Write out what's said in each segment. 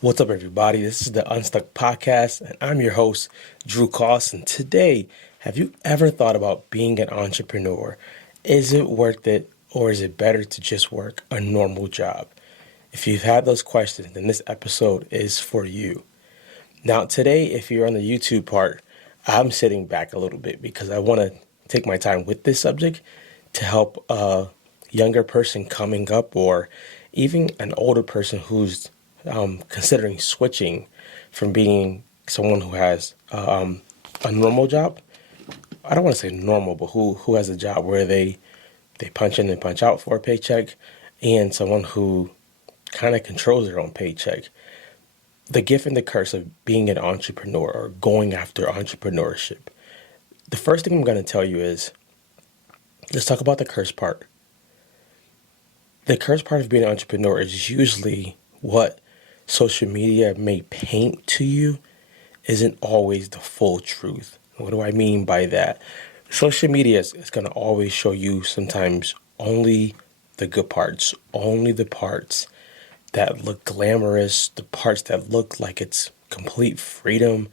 What's up, everybody? This is the Unstuck Podcast, and I'm your host, Drew Koss. And today, have you ever thought about being an entrepreneur? Is it worth it, or is it better to just work a normal job? If you've had those questions, then this episode is for you. Now, today, if you're on the YouTube part, I'm sitting back a little bit because I want to take my time with this subject to help a younger person coming up or even an older person who's considering switching from being someone who has a normal job. I don't want to say normal, but who has a job where they punch in and punch out for a paycheck, and someone who kind of controls their own paycheck. The gift and the curse of being an entrepreneur or going after entrepreneurship. The first thing I'm going to tell you is, let's talk about the curse part. The curse part of being an entrepreneur is usually what social media may paint to you isn't always the full truth. What do I mean by that? Social media is going to always show you sometimes only the good parts, only the parts that look glamorous, the parts that look like it's complete freedom,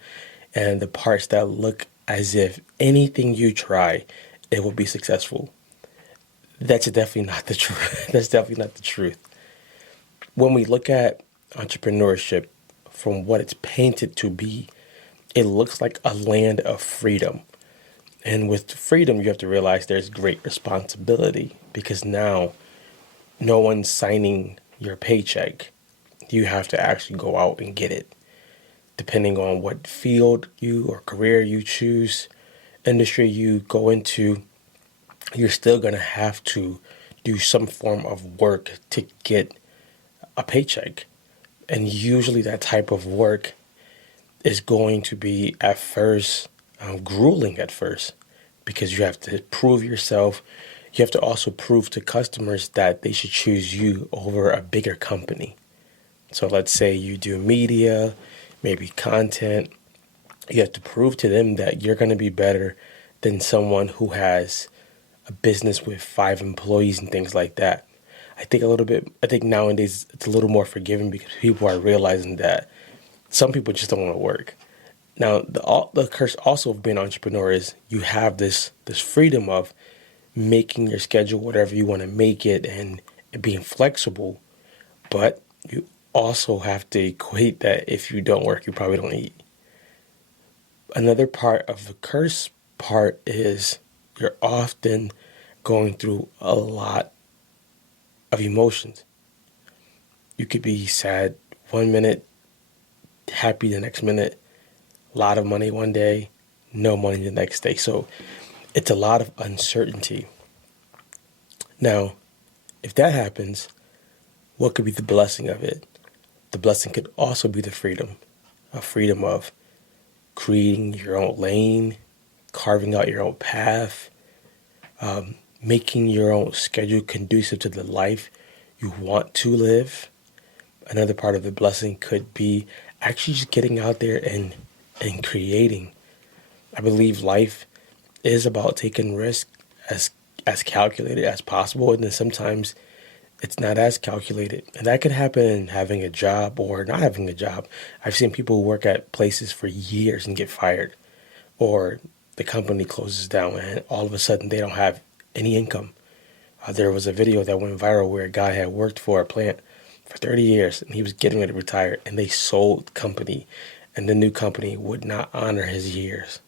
and the parts that look as if anything you try, it will be successful. That's definitely not the truth. That's definitely not the truth. When we look at entrepreneurship from what it's painted to be, it looks like a land of freedom. And with freedom, you have to realize there's great responsibility because now no one's signing your paycheck. You have to actually go out and get it. Depending on what field you or career you choose, industry you go into, you're still going to have to do some form of work to get a paycheck. And usually that type of work is going to be at first grueling at first because you have to prove yourself. You have to also prove to customers that they should choose you over a bigger company. So let's say you do media, maybe content. You have to prove to them that you're going to be better than someone who has a business with 5 employees and things like that. I think nowadays it's a little more forgiving because people are realizing that some people just don't want to work. Now, the curse also of being an entrepreneur is you have this freedom of making your schedule whatever you want to make it and being flexible, but you also have to equate that if you don't work, you probably don't eat. Another part of the curse part is you're often going through a lot of emotions. You could be sad 1 minute, happy the next minute, a lot of money one day, no money the next day. So it's a lot of uncertainty. Now, if that happens, what could be the blessing of it? The blessing could also be the freedom, a freedom of creating your own lane, carving out your own path, making your own schedule conducive to the life you want to live. Another part of the blessing could be actually just getting out there and creating. I believe life is about taking risk as calculated as possible, and then sometimes it's not as calculated. And that could happen in having a job or not having a job. I've seen people who work at places for years and get fired, or the company closes down and all of a sudden they don't have any income. There was a video that went viral where a guy had worked for a plant for 30 years and he was getting ready to retire, and they sold the company, and the new company would not honor his years.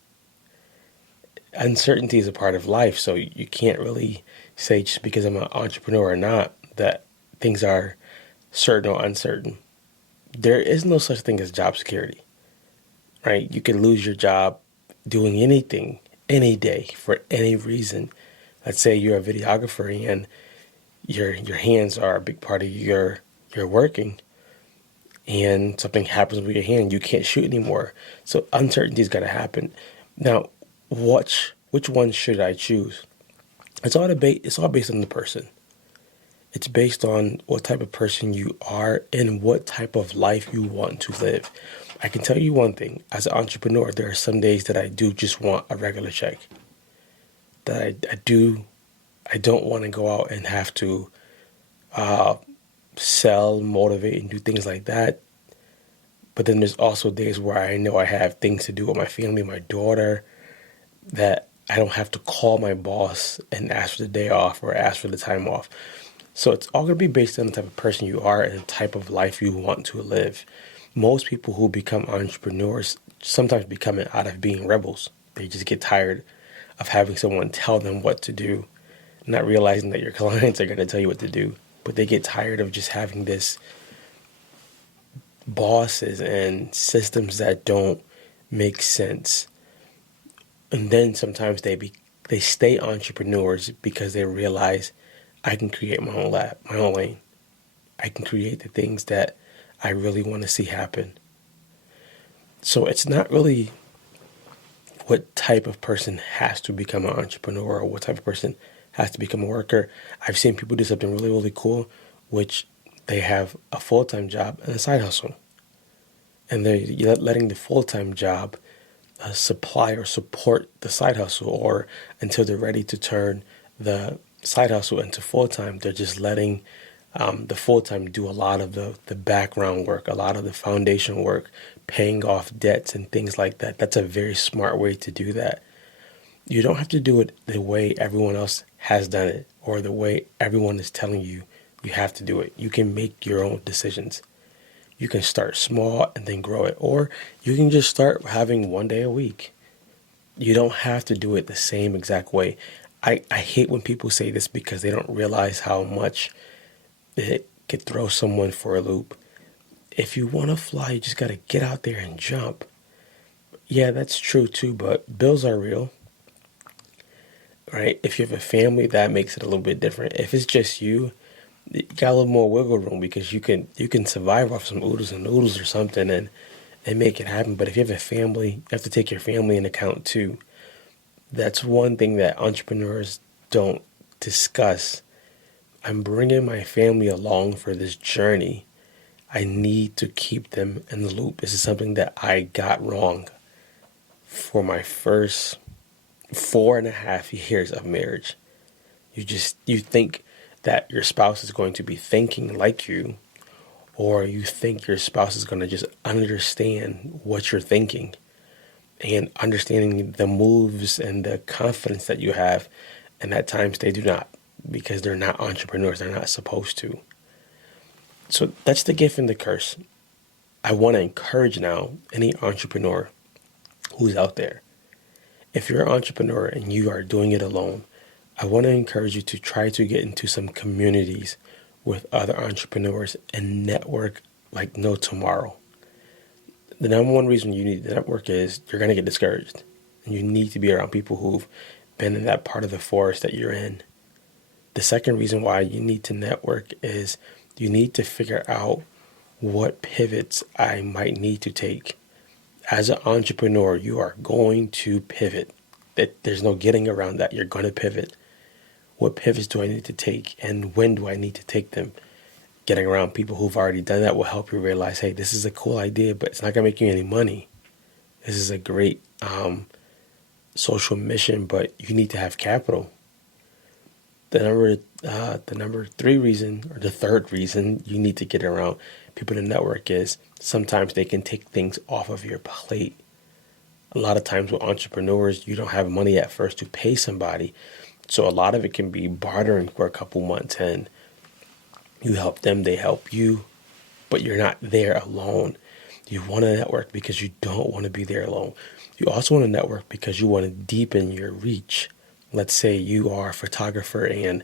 Uncertainty is a part of life, so you can't really say just because I'm an entrepreneur or not that things are certain or uncertain. There is no such thing as job security, right? You can lose your job doing anything any day for any reason. Let's say you're a videographer and your hands are a big part of your working, and something happens with your hand, you can't shoot anymore. So uncertainty's got to happen. Now, which one should I choose? It's all based on the person. It's based on what type of person you are and what type of life you want to live. I can tell you one thing, as an entrepreneur, there are some days that I do just want a regular check. That I don't want to go out and have to sell, motivate, and do things like that. But then there's also days where I know I have things to do with my family, my daughter, that I don't have to call my boss and ask for the day off or ask for the time off. So it's all going to be based on the type of person you are and the type of life you want to live. Most people who become entrepreneurs sometimes become it out of being rebels. They just get tired of having someone tell them what to do, not realizing that your clients are going to tell you what to do. But they get tired of just having this bosses and systems that don't make sense. And then sometimes they stay entrepreneurs because they realize I can create my own lab, my own lane. I can create the things that I really want to see happen. So it's not really what type of person has to become an entrepreneur or what type of person has to become a worker. I've seen people do something really, really cool, which they have a full-time job and a side hustle. And they're letting the full-time job supply or support the side hustle, or until they're ready to turn the side hustle into full-time, they're just letting the full-time do a lot of the background work, a lot of the foundation work, paying off debts and things like that. That's a very smart way to do that. You don't have to do it the way everyone else has done it or the way everyone is telling you you have to do it. You can make your own decisions. You can start small and then grow it, or you can just start having one day a week. You don't have to do it the same exact way. I hate when people say this because they don't realize how much it could throw someone for a loop. If you want to fly, you just got to get out there and jump. Yeah, that's true too, but bills are real, right? If you have a family, that makes it a little bit different. If it's just you got a little more wiggle room because you can survive off some oodles and noodles or something and make it happen. But if you have a family, you have to take your family into account too. That's one thing that entrepreneurs don't discuss. I'm bringing my family along for this journey. I need to keep them in the loop. This is something that I got wrong for my first 4.5 years of marriage. You think that your spouse is going to be thinking like you, or you think your spouse is going to just understand what you're thinking and understanding the moves and the confidence that you have. And at times they do not, because they're not entrepreneurs. They're not supposed to. So that's the gift and the curse. I want to encourage now any entrepreneur who's out there. If you're an entrepreneur and you are doing it alone, I want to encourage you to try to get into some communities with other entrepreneurs and network like no tomorrow. The number one reason you need to network is you're going to get discouraged. And you need to be around people who've been in that part of the forest that you're in. The second reason why you need to network is you need to figure out what pivots I might need to take. As an entrepreneur, you are going to pivot. There's no getting around that. You're going to pivot. What pivots do I need to take, and when do I need to take them? Getting around people who've already done that will help you realize, hey, this is a cool idea, but it's not going to make you any money. This is a great social mission, but you need to have capital. The number three reason, or the third reason you need to get around people to network is sometimes they can take things off of your plate. A lot of times with entrepreneurs, you don't have money at first to pay somebody. So a lot of it can be bartering for a couple months, and you help them, they help you, but you're not there alone. You want to network because you don't want to be there alone. You also want to network because you want to deepen your reach. Let's say you are a photographer and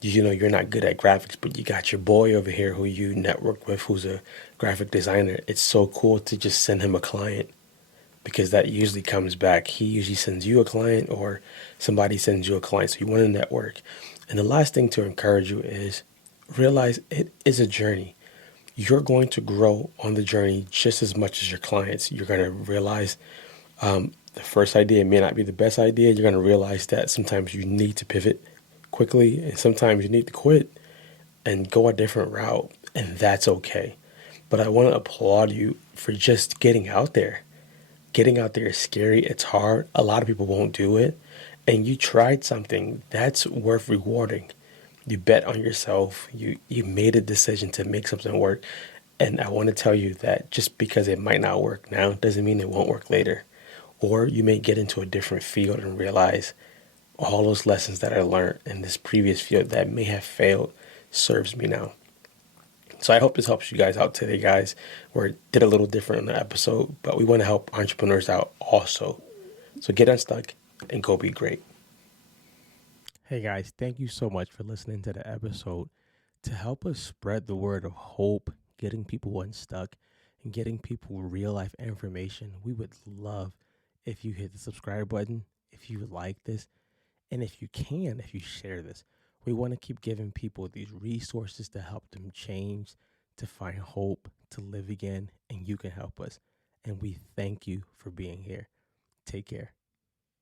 you're not good at graphics, but you got your boy over here who you network with who's a graphic designer. It's so cool to just send him a client, because that usually comes back. He usually sends you a client, or somebody sends you a client. So you want to network. And the last thing to encourage you is realize it is a journey. You're going to grow on the journey just as much as your clients. You're going to realize the first idea may not be the best idea. You're going to realize that sometimes you need to pivot quickly, and sometimes you need to quit and go a different route, and that's okay. But I want to applaud you for just getting out there. Getting out there is scary. It's hard. A lot of people won't do it. And you tried something that's worth rewarding. You bet on yourself. You made a decision to make something work. And I want to tell you that just because it might not work now doesn't mean it won't work later. Or you may get into a different field and realize all those lessons that I learned in this previous field that may have failed serves me now. So I hope this helps you guys out today, guys. We did a little different in the episode, but we want to help entrepreneurs out also. So get unstuck and go be great. Hey guys, thank you so much for listening to the episode. To help us spread the word of hope, getting people unstuck, and getting people real life information, we would love if you hit the subscribe button, if you like this, and if you share this. We want to keep giving people these resources to help them change, to find hope, to live again, and you can help us. And we thank you for being here. Take care.